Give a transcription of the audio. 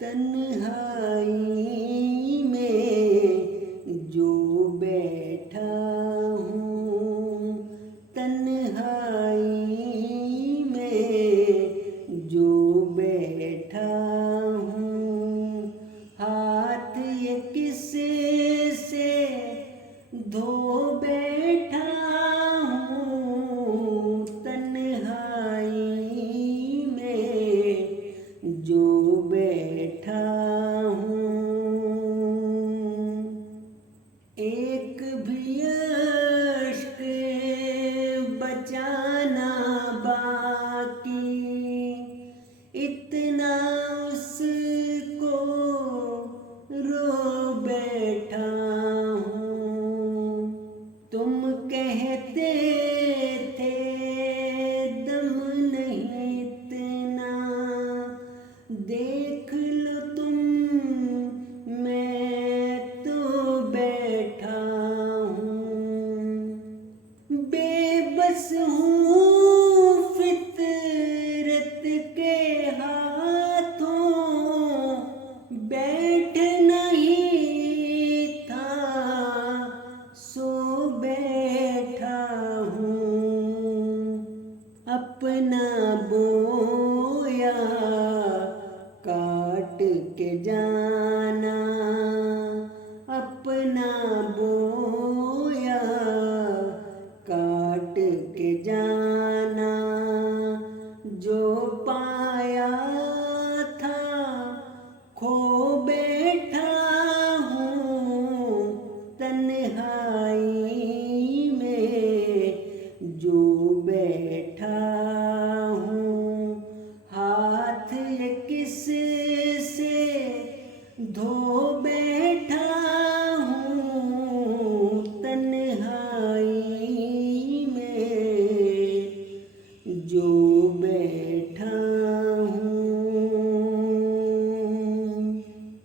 तन्हाई में जो बैठा हूँ, तन्हाई में जो बैठा हूँ, हाथ ये किससे धो बैठा हूँ, तन्हाई में जो बैठा हूँ। एक भी अश्क बचाना बाकी, इतना उसको रो बैठा हूँ। तुम कहते थे दम नहीं इतना, देख लो तुम मैं तो बैठा हूँ। बेबस हूँ फितरत के हाथों, बैठ नहीं था सो बैठा हूँ। अपना बोया काट के जाना, अपना बोया